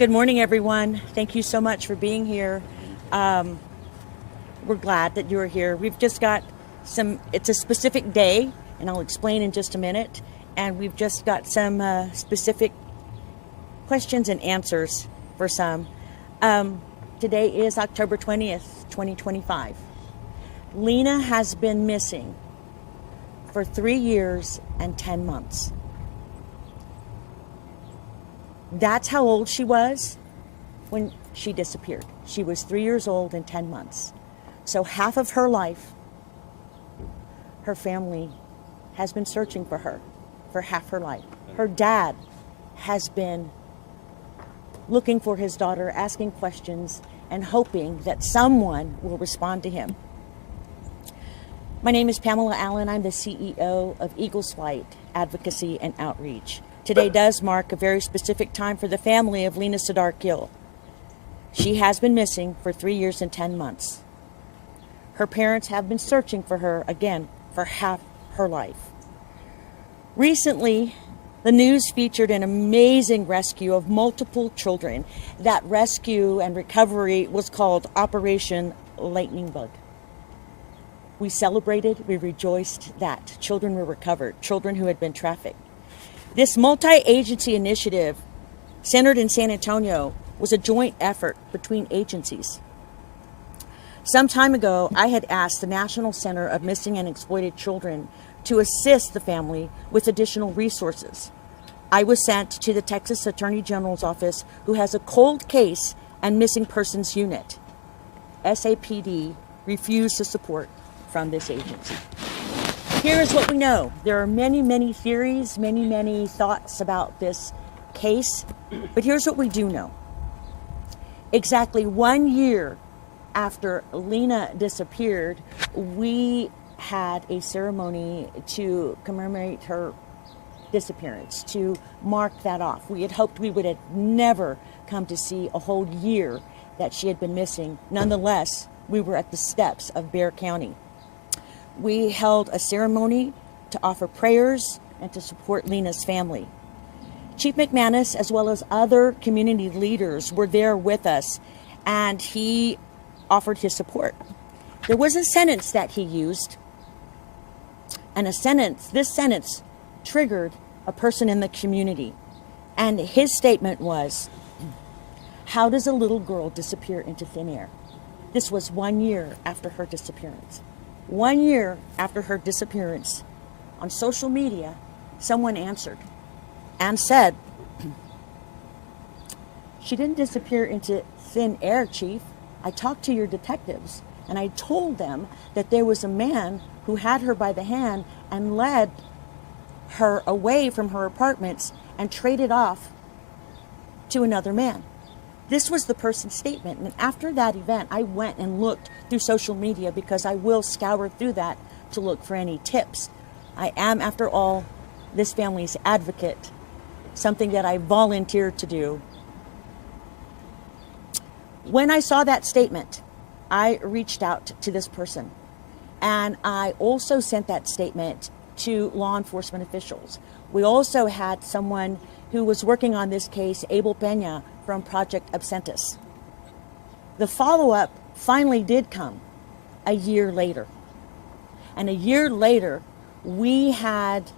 Good morning, everyone. Thank you so much for being here. We're glad that you're here. We've just got it's a specific day, and I'll explain in just a minute. And we've just got some specific questions and answers for some. Today is October 20th, 2025. Lina has been missing for 3 years and 10 months. That's how old she was when she disappeared. She was 3 years old and 10 months. So half of her life, her family has been searching for her for half her life. Her dad has been looking for his daughter, asking questions, and hoping that someone will respond to him. My name is Pamela Allen. I'm the CEO of Eagles Flight Advocacy and Outreach. Today does mark a very specific time for the family of Lina Sardar Khil. She has been missing for 3 years and 10 months. Her parents have been searching for her, again, for half her life. Recently, the news featured an amazing rescue of multiple children. That rescue and recovery was called Operation Lightning Bug. We celebrated, we rejoiced that children were recovered, children who had been trafficked. This multi-agency initiative centered in San Antonio was a joint effort between agencies. Some time ago, I had asked the National Center of Missing and Exploited Children to assist the family with additional resources. I was sent to the Texas Attorney General's office, who has a cold case and missing persons unit. SAPD refused to support from this agency. Here is what we know. There are many, many theories, many thoughts about this case, but here's what we do know. Exactly 1 year after Lina disappeared, we had a ceremony to commemorate her disappearance, to mark that off. We had hoped we would have never come to see a whole year that she had been missing. Nonetheless, we were at the steps of Bexar County. We held a ceremony to offer prayers and to support Lina's family. Chief McManus, as well as other community leaders, were there with us, and he offered his support. There was a sentence that he used, and this sentence triggered a person in the community. And his statement was, "How does a little girl disappear into thin air?" This was 1 year after her disappearance. 1 year after her disappearance, on social media, someone answered and said, "She didn't disappear into thin air, Chief. I talked to your detectives, and I told them that there was a man who had her by the hand and led her away from her apartments and traded off to another man." This was the person's statement. And after that event, I went and looked through social media, because I will scour through that to look for any tips. I am, after all, this family's advocate, something that I volunteered to do. When I saw that statement, I reached out to this person, and I also sent that statement to law enforcement officials. We also had someone who was working on this case, Abel Pena, from Project Absentis. The follow-up finally did come a year later. And a year later, we had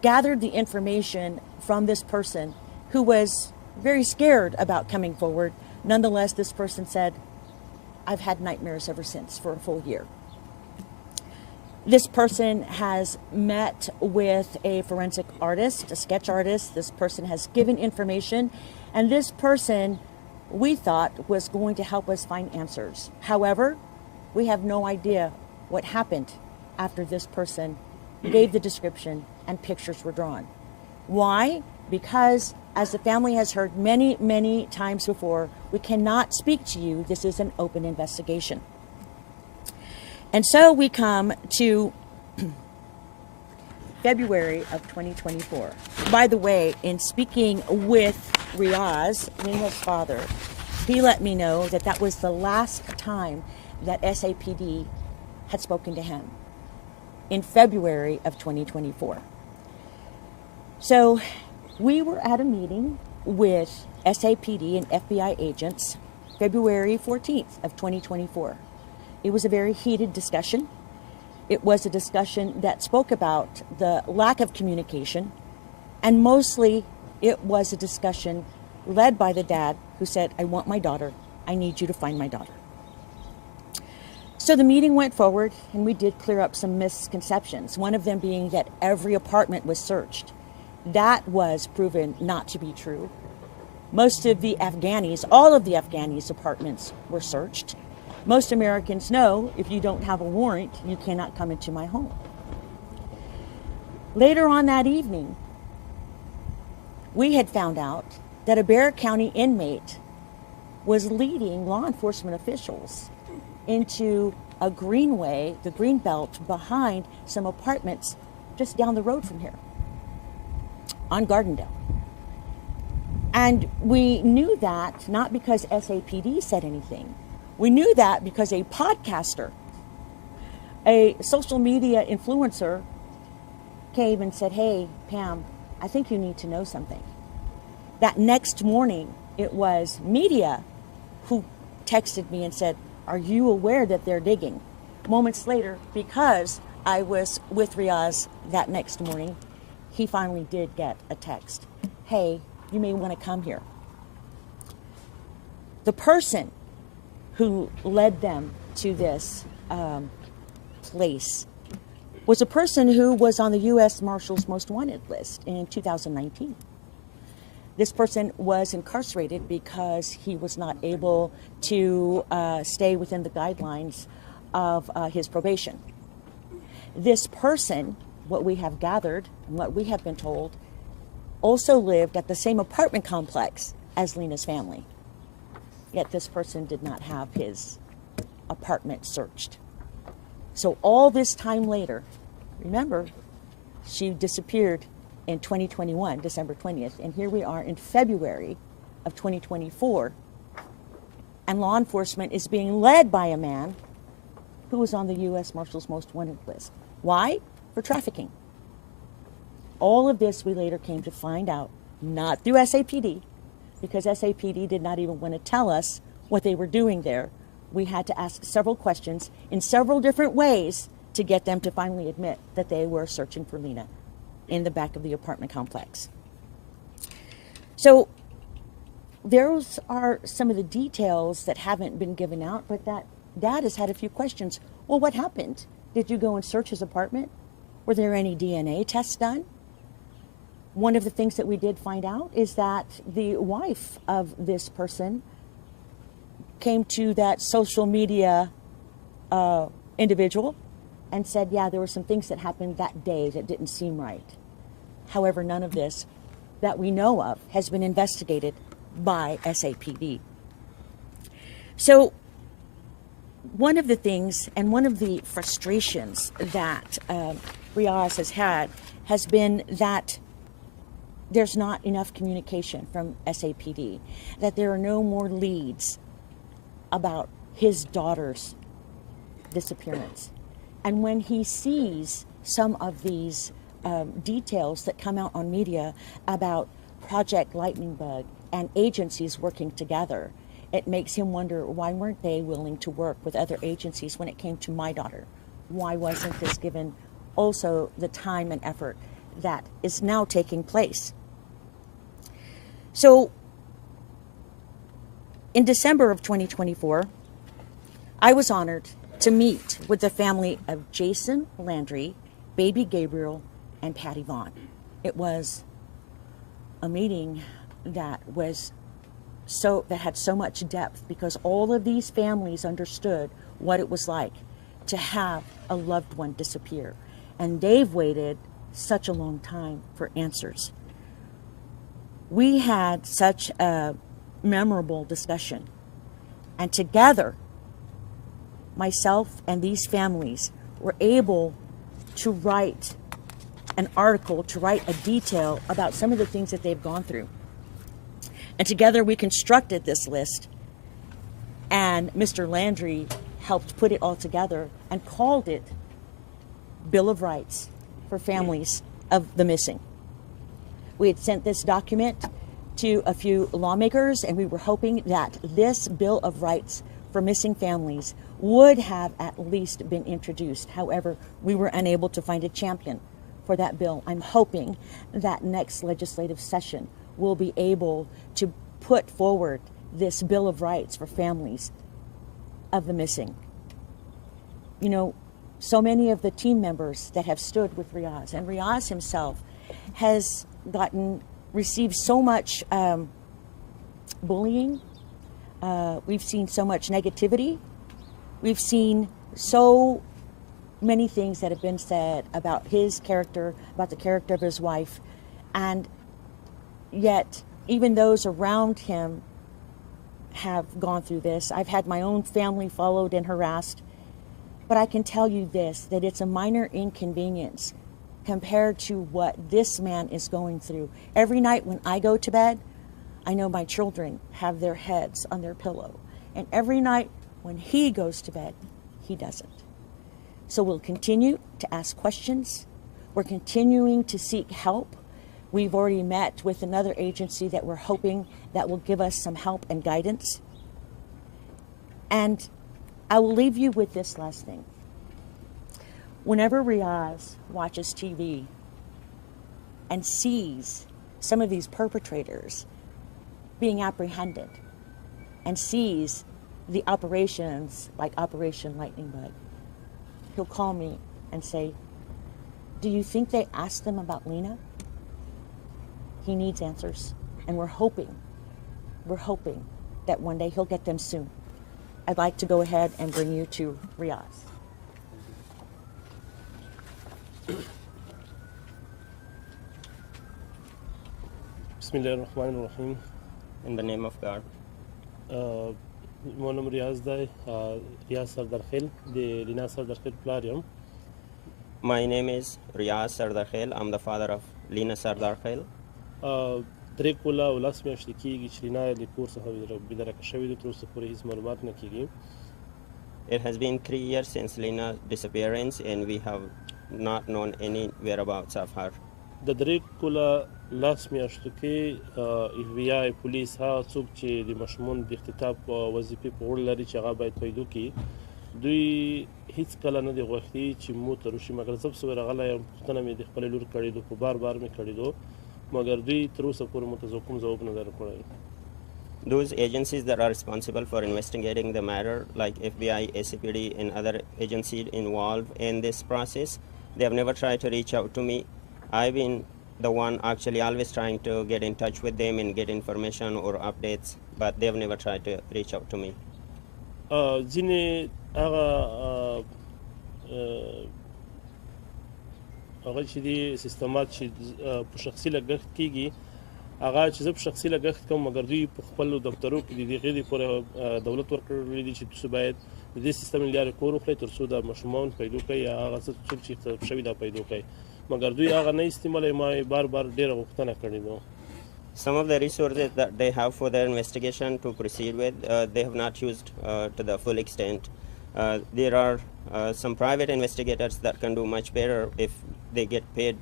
gathered the information from this person who was very scared about coming forward. Nonetheless, this person said, "I've had nightmares ever since for a full year." This person has met with a forensic artist, a sketch artist. This person has given information, and this person, we thought, was going to help us find answers. However, we have no idea what happened after this person gave the description and pictures were drawn. Why? Because, as the family has heard many times before, we cannot speak to you. This is an open investigation. And so we come to February of 2024. By the way, in speaking with Riaz, Lina's father, he let me know that that was the last time that SAPD had spoken to him, in February of 2024. So we were at a meeting with SAPD and FBI agents February 14th of 2024. It was a very heated discussion. It was a discussion that spoke about the lack of communication, and mostly it was a discussion led by the dad who said, I want my daughter. I need you to find my daughter. So the meeting went forward, and we did clear up some misconceptions, one of them being that every apartment was searched. That was proven not to be true. Most of the Afghanis, all of the Afghanis' apartments were searched. Most Americans know if you don't have a warrant, you cannot come into my home. Later on that evening, we had found out that a Bexar County inmate was leading law enforcement officials into a greenway, the green belt, behind some apartments just down the road from here on Gardendale. And we knew that not because SAPD said anything. We knew that because a podcaster, a social media influencer, came and said, hey, Pam, I think you need to know something. That next morning, it was media who texted me and said, are you aware that they're digging? Moments later, because I was with Riaz that next morning, he finally did get a text. Hey, you may want to come here. The person who led them to this place was a person who was on the U.S. Marshal's Most Wanted list in 2019. This person was incarcerated because he was not able to stay within the guidelines of his probation. This person, what we have gathered and what we have been told, also lived at the same apartment complex as Lina's family. Yet this person did not have his apartment searched. So all this time later, remember, she disappeared in 2021, December 20th, and here we are in February of 2024, and law enforcement is being led by a man who was on the U.S. Marshal's Most Wanted list. Why? For trafficking. All of this we later came to find out, not through SAPD, because SAPD did not even want to tell us what they were doing there. We had to ask several questions in several different ways to get them to finally admit that they were searching for Lina in the back of the apartment complex. So those are some of the details that haven't been given out, but that Dad has had a few questions. Well, what happened? Did you go and search his apartment? Were there any DNA tests done? One of the things that we did find out is that the wife of this person came to that social media individual and said, yeah, there were some things that happened that day that didn't seem right. However, none of this that we know of has been investigated by SAPD. So one of the things and one of the frustrations that Riaz has had has been that there's not enough communication from SAPD, that there are no more leads about his daughter's disappearance. And when he sees some of these details that come out on media about Project Lightning Bug and agencies working together, it makes him wonder, why weren't they willing to work with other agencies when it came to my daughter? Why wasn't this given also the time and effort that is now taking place? So in December of 2024, I was honored to meet with the family of Jason Landry, baby Gabriel, and Patty Vaughn. It was a meeting that had so much depth because all of these families understood what it was like to have a loved one disappear. And they've waited such a long time for answers. We had such a memorable discussion. And together, myself and these families were able to write an article, to write a detail about some of the things that they've gone through. And together we constructed this list, and Mr. Landry helped put it all together and called it Bill of Rights for Families of the Missing. We had sent this document to a few lawmakers, and we were hoping that this Bill of Rights for missing families would have at least been introduced. However, we were unable to find a champion for that bill. I'm hoping that next legislative session will be able to put forward this Bill of Rights for families of the missing. You know, so many of the team members that have stood with Riaz, and Riaz himself has received so much bullying. We've seen so much negativity. We've seen so many things that have been said about his character, about the character of his wife, and yet even those around him have gone through this. I've had my own family followed and harassed, but I can tell you this, that it's a minor inconvenience compared to what this man is going through. Every night when I go to bed, I know my children have their heads on their pillow. And every night when he goes to bed, he doesn't. So we'll continue to ask questions. We're continuing to seek help. We've already met with another agency that we're hoping that will give us some help and guidance. And I will leave you with this last thing. Whenever Riaz watches TV and sees some of these perpetrators being apprehended and sees the operations like Operation Lightning Bug, he'll call me and say, "Do you think they asked them about Lina?" He needs answers, and we're hoping that one day he'll get them soon. I'd like to go ahead and bring you to Riaz. Bismillahirrahmanirrahim. In the name of God. My name is Lina Sardar Khil, the Lina Sardar Khil Plarium. My name is Lina Sardar Khil. I'm the father of Lina Sardar Khil. درې ولاس میاشتې کېږي چې لینا د کور څخه بېدرکه شوې ده، تر اوسه پورې هېڅ معلومات نه کېږي. It has been 3 years since Lina's disappearance and we have not known any whereabouts of her. د درې لاس میاشتو کې FBI پولیس هغه څوک چې د ماشومانو د اختطاف وظیفې په غاړه لري چې هغه باید پیدا کړي، دوی هیڅ کله نه دي غوښتي چې مو ته وشي. مګر زه پسې ورغلی یم، پوښتنه مې د خپلې لور کړې ده، په بار مې کړې ده، مګر دوی تر اوسه پورې مو ته کوم ځواب نه در کړی. Those agencies that are responsible for investigating the matter, like FBI, ACPD, and other agencies involved in this process, they have never tried to reach out to me. I've been the one actually always trying to get in touch with them and get information or updates, but they've never tried to reach out to me. ځینې هغه چې دي سیستمات چې په شخصي لګښت کېږي، هغه چې زه په شخصي لګښت کوم، مګر دوی په خپلو دفترو کې د هغې دپورې دولت ورکړی دي چې تاسو باید د دې سیستم له لارې کور وکړئ تر څو دا ماشومان پیدا کړئ یا هغه څه څوک چې اختطاف شوي دا پیدا کړئ، مګر دوی هغه نه استعمالوي. ما یې بار ډېره غوښتنه کړې ده. Some of the resources that they have for their investigation to proceed with, they have not used to the full extent. There are some private investigators that can do much better if they get paid.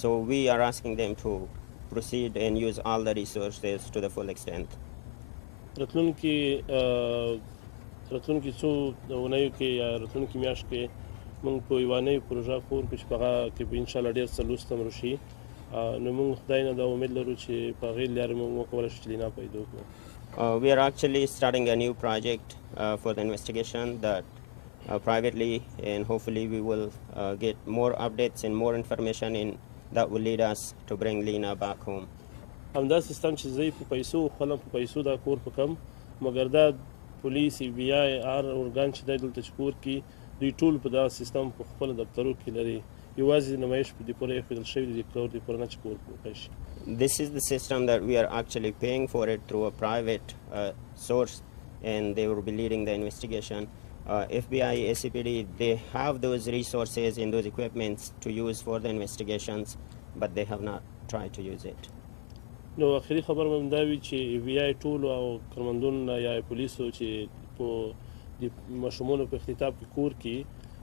So we are asking them to proceed and use all the resources to the full extent. راتلونکي څو اونیو کې یا راتلونکي میاشت کې موږ په یوه نوې پروژه خور کړو چې په هغه کې به انشاءالله ډېر څه لوستم وشي. نو موږ خدای نه دا امید لرو چې په هغې لارې موږ وکولی شو چې لینا پیدا کړو. We are actually starting a new project for the investigation that privately, and hopefully we will get more updates and more information that will lead us to bring Lina back home. همدا سیستم چې زه یې په پیسو خپلم په پیسو دا کور پکم، مګر دا پولیس FBI هر ارګان چې دی دلته چې کور کړي، دوی ټول په دا سیستم په خپلو دفترو کې لري، یوازې نمایش په دې پورې ایښودل شوي دي د کور دپاره نه چې کور پوښی شي. This is the system that we are actually paying for it through a private source, and they will be leading the investigation. FBI, ACPD, they have those resources and those equipments to use for the investigations, but they have not tried to use it. نو آخري خبر مې دا وي چې FBI ټولو او کارمندونو یا پولیسو چې په د ماشومانو په اختطاف کې کور کړي،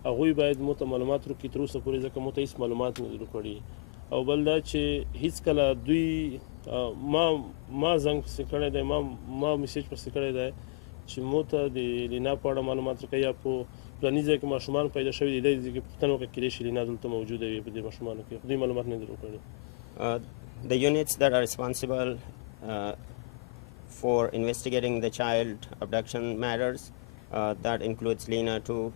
هغوی باید مو ته معلومات ورکړي تر اوسه پورې، ځکه مو ته هېڅ معلومات نه دي ورکړي. او بل دا چې هېڅکله دوی ما زنګ پسې کړی دی ما میسیج پسې کړی دی چې مو ته د لینا په اړه معلومات راکړئ یا په فلاني ځای کې ماشومان پیدا شوي دي دې ځای کې پوښتنه وکړه کېدای شي لینا دلته موجوده وي په دې ماشومانو کې خو دوی معلومات نه دي راکړي. The units that are responsible for investigating the child abduction matters, that includes Lina too,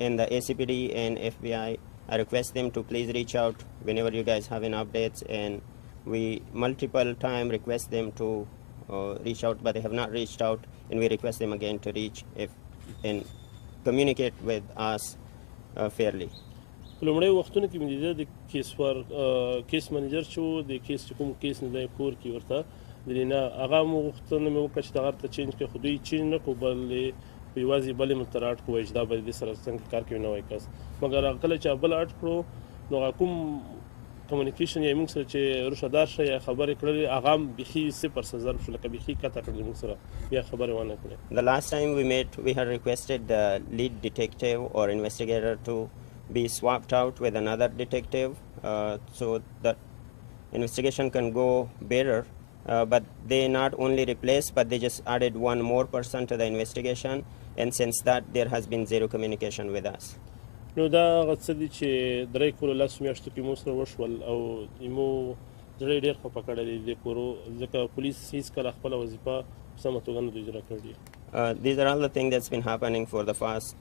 and the ACPD and FBI. I request them to please reach out whenever you guys have any updates, and we multiple time request them to reach out, but they have not reached out, and we request them again to reach and communicate with us fairly. لومړی وختونه کې مې د کیس منیجر چې و د کیس چې کوم کیس نه دی کور کې ورته د لینا هغه مو غوښتنه مې وکړه چې دغه ته چینج کړي خو دوی چینج نه کړو بلې په یوازې بلې مو ته راټ کړو وایي چې دا به د دې سره څنګه کار کوي نوی کس مګر هغه کله چې بل اټ کړو نو هغه کوم کمیونیکیشن یې موږ سره چې روشهدار شي یا خبرې کړلې هغه هم بیخي 0% ضرب شو لکه بیخي کته کړلې موږ سره بیا خبرې ونه کړې. The last time we met, we had requested the lead detective or investigator to be swapped out with another detective so that investigation can go better, but they not only replaced but they just added one more person to the investigation, and since that there has been zero communication with us. نو دا هغه څه دي چې درې کولو لسو میاشتو کې مو سره وشول او مو زړه ډېر خفه کړی دی د کورو ځکه پولیس هېڅکله خپله وظیفه په سمه توګه نه ده اجرا کړې. These are all the things that's been happening for the past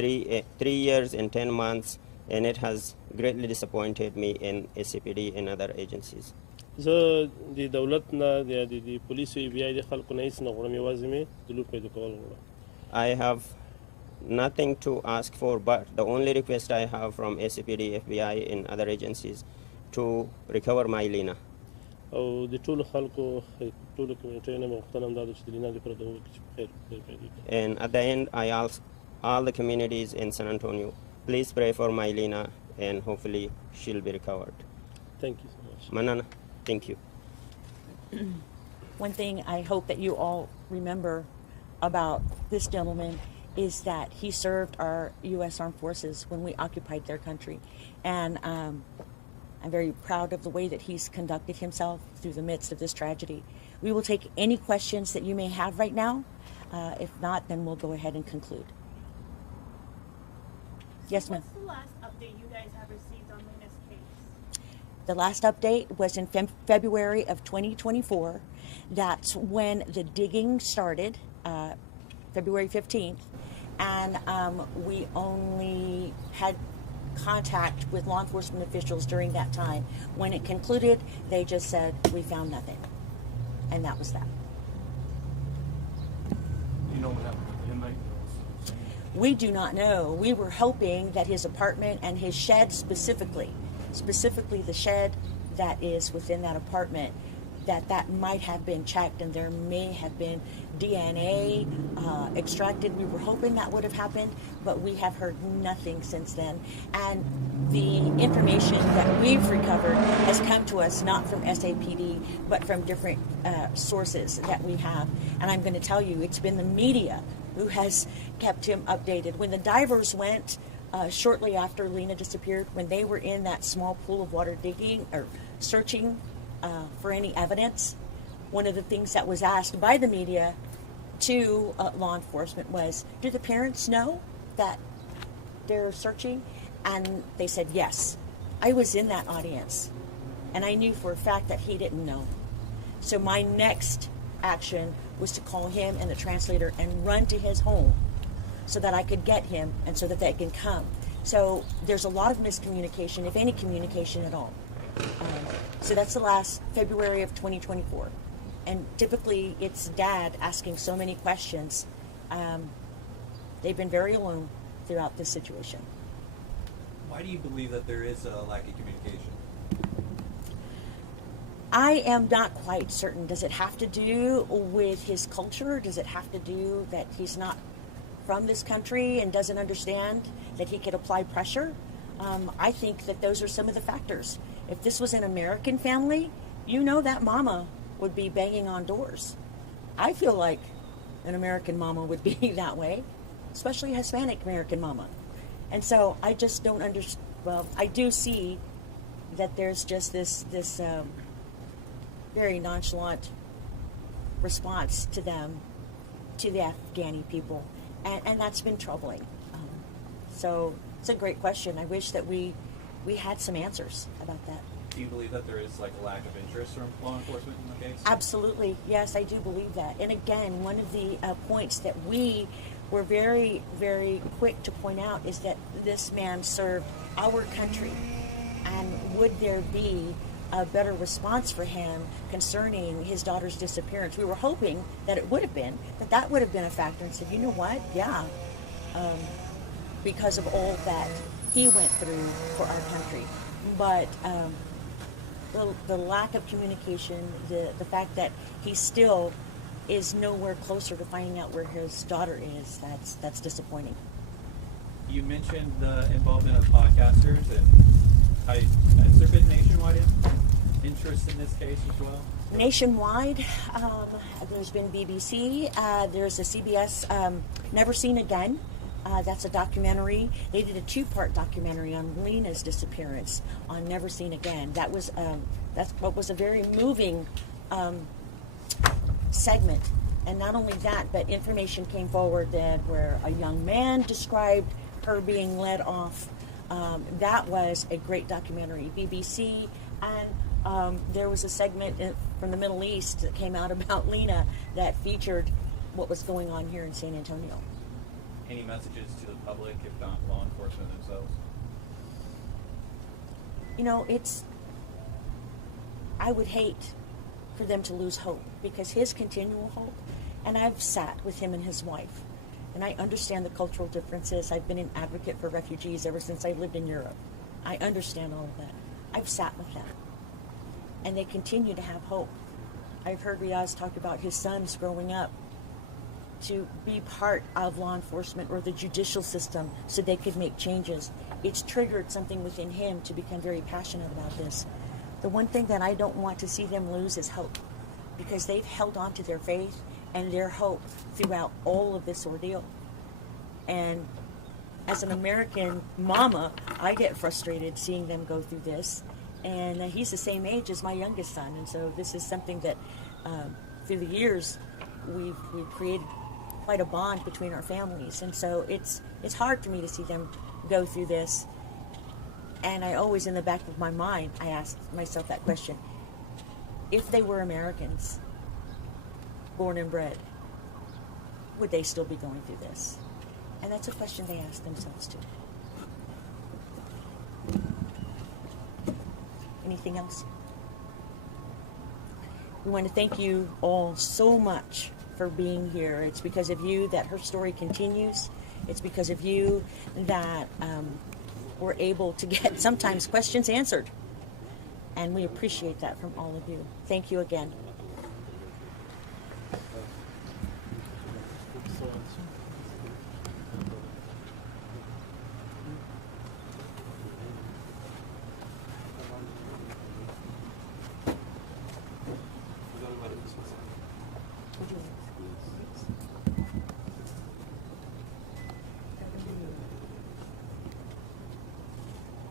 3 years and 10 months, and it has greatly disappointed me in ACPD and other agencies. زه د دولت نه د پولیسو بی آی د خلکو نه هېڅ نه غواړم یوازې مې د لور پیدا کول غواړم. I have nothing to ask for, but the only request I have from ACPD, FBI, and other agencies to recover my Lina. او د ټولو خلکو ټولو کمیونټیو نه مې غوښتنه همدا ده چې د لینا لپاره دعا وکړي چې په خیر پیدا کړي. And at the end, I ask all the communities in San Antonio, please pray for my Lina, and hopefully she'll be recovered. Thank you so much. Manana, thank you. One thing I hope that you all remember about this gentleman is that he served our U.S. Armed Forces when we occupied their country. And I'm very proud of the way that he's conducted himself through the midst of this tragedy. We will take any questions that you may have right now. If not, then we'll go ahead and conclude. Yes, ma'am. What's the last update you guys have received on Lina's case? The last update was in February of 2024. That's when the digging started, February 15th. And we only had contact with law enforcement officials during that time. When it concluded, they just said, we found nothing. And that was that. You know what happened with the inmate? We do not know. We were hoping that his apartment and his shed specifically the shed that is within that apartment, that might have been checked and there may have been DNA extracted. We were hoping that would have happened, but we have heard nothing since then. And the information that we've recovered has come to us not from SAPD, but from different sources that we have. And I'm going to tell you, it's been the media who has kept him updated. When the divers went shortly after Lina disappeared, when they were in that small pool of water digging or searching for any evidence, one of the things that was asked by the media to law enforcement was, do the parents know that they're searching? And they said yes. I was in that audience, and I knew for a fact that he didn't know. So my next action was to call him and the translator and run to his home so that I could get him and so that they can come. So there's a lot of miscommunication, if any communication at all. So that's the last February of 2024. And typically it's dad asking so many questions. They've been very alone throughout this situation. Why do you believe that there is a lack of communication? I am not quite certain. Does it have to do with his culture? Does it have to do that he's not from this country and doesn't understand that he could apply pressure? I think that those are some of the factors. If this was an American family, you know that mama would be banging on doors. I feel like an American mama would be that way, especially a Hispanic American mama. And so I just don't understand. Well, I do see that there's just this very nonchalant response to them, to the Afghani people, and that's been troubling. So it's a great question. I wish that we had some answers about that. Do you believe that there is like a lack of interest from law enforcement in the case? Absolutely, yes, I do believe that. And again, one of the points that we were very, very quick to point out is that this man served our country, and would there be a better response for him concerning his daughter's disappearance? We were hoping that it would have been, that would have been a factor, and said, you know what, yeah, because of all that he went through for our country. But the lack of communication, the fact that he still is nowhere closer to finding out where his daughter is, that's disappointing. You mentioned the involvement of podcasters, and has there been nationwide interest in this case as well? Nationwide, there's been BBC, there's a CBS Never Seen Again. That's a documentary. They did a 2-part documentary on Lina's disappearance on Never Seen Again. That's what was a very moving segment. And not only that, but information came forward that where a young man described her being led off. That was a great documentary. BBC, and there was a segment from the Middle East that came out about Lina that featured what was going on here in San Antonio. Any messages to the public, if not law enforcement themselves? You know, I would hate for them to lose hope, because his continual hope, and I've sat with him and his wife, and I understand the cultural differences. I've been an advocate for refugees ever since I lived in Europe. I understand all of that. I've sat with them, and they continue to have hope. I've heard Riaz talk about his sons growing up to be part of law enforcement or the judicial system so they could make changes. It's triggered something within him to become very passionate about this. The one thing that I don't want to see them lose is hope, because they've held on to their faith and their hope throughout all of this ordeal. And as an American mama, I get frustrated seeing them go through this. And he's the same age as my youngest son, and so this is something that through the years we've created quite a bond between our families, and so it's hard for me to see them go through this. And I always, in the back of my mind, I ask myself that question: if they were Americans, born and bred, would they still be going through this? And that's a question they ask themselves too. Anything else? We want to thank you all so much for being here. It's because of you that her story continues. It's because of you that we're able to get sometimes questions answered. And we appreciate that from all of you. Thank you again.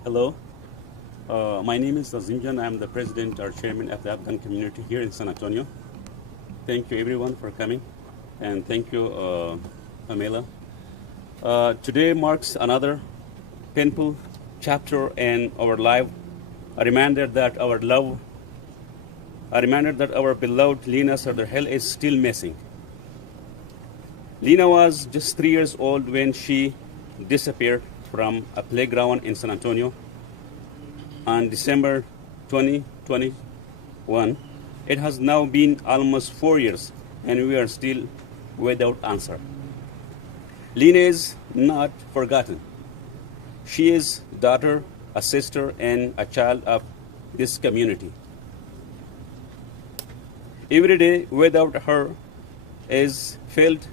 Hello, my name is Zinjan. I'm the president or chairman of the Afghan community here in San Antonio. Thank you everyone for coming, and thank you, Pamela. Today marks another painful chapter in our life, a reminder that our beloved Lina Sardar Khil is still missing. Lina was just 3 years old when she disappeared from a playground in San Antonio on December 2021. It has now been almost 4 years and we are still without answer. Lina is not forgotten. She is a daughter, a sister, and a child of this community. Every day without her is filled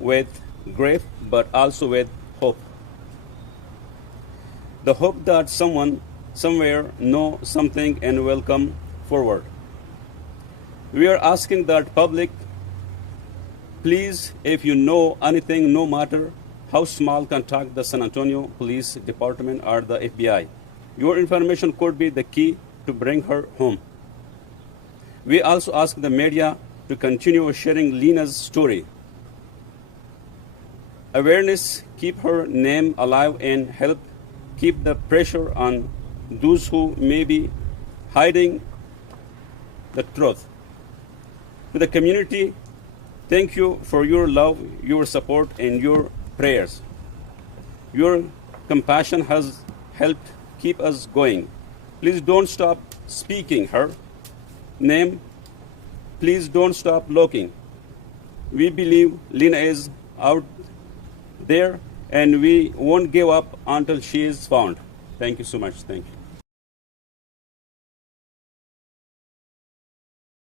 with grief but also with hope. The hope that someone somewhere know something and will come forward. We are asking that public, please, if you know anything, no matter how small, contact the San Antonio Police Department or the FBI. Your information could be the key to bring her home. We also ask the media to continue sharing Lina's story. Awareness keep her name alive and help keep the pressure on those who may be hiding the truth. To the community, thank you for your love, your support, and your prayers. Your compassion has helped keep us going. Please don't stop speaking her name. Please don't stop looking. We believe Lina is out there, and we won't give up until she is found. Thank you so much. Thank you.